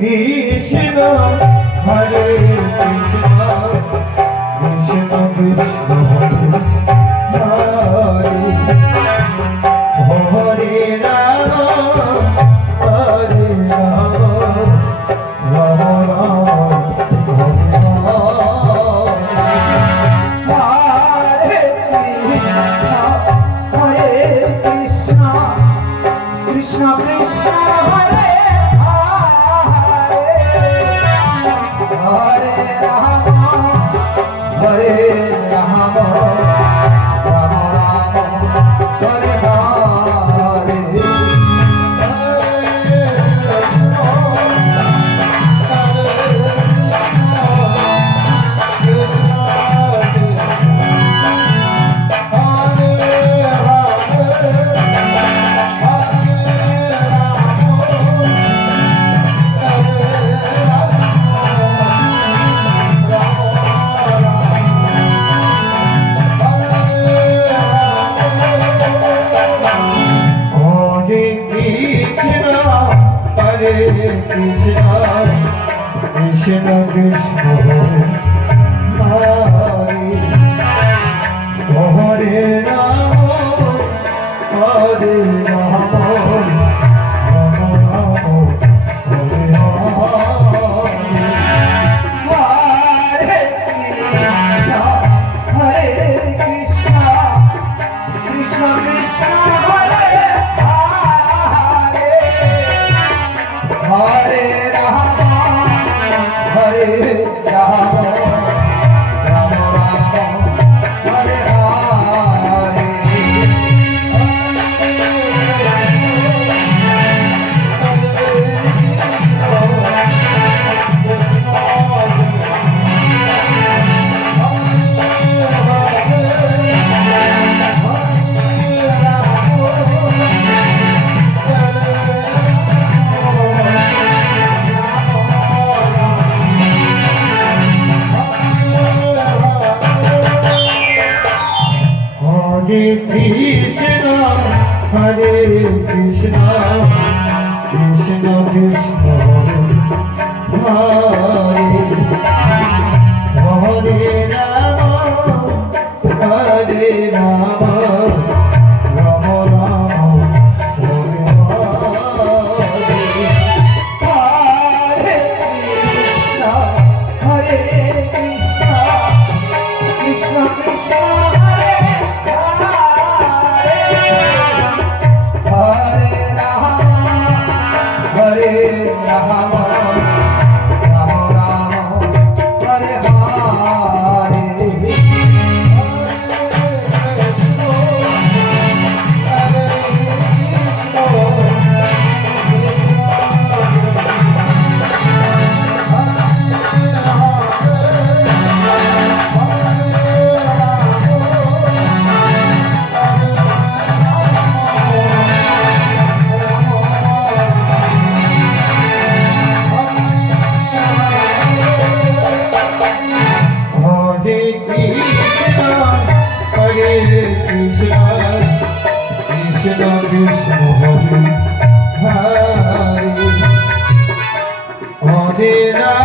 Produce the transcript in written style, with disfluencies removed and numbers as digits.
Krishna Hare Krishna Krishna Krishna Hare Hare Ram Hare Ram Ram Ram Hare Hare Krishna Krishna Krishna Hare Hare Ram Hare Ram Ram Ram Hare Hare Krishna Krishna Hare Hare Rama Hare Rama Rama Rama Hare Hare Hare Krishna Krishna Krishna Hare Hare Rama Hare Rama Rama Rama Hare Hare Krishna Krishna Krishna Hare Hare Rama Hare Rama Rama Rama Hare Hare Hare Krishna Krishna Krishna Hare Rama Rama Rama Hare Krishna Krishna Hare Hare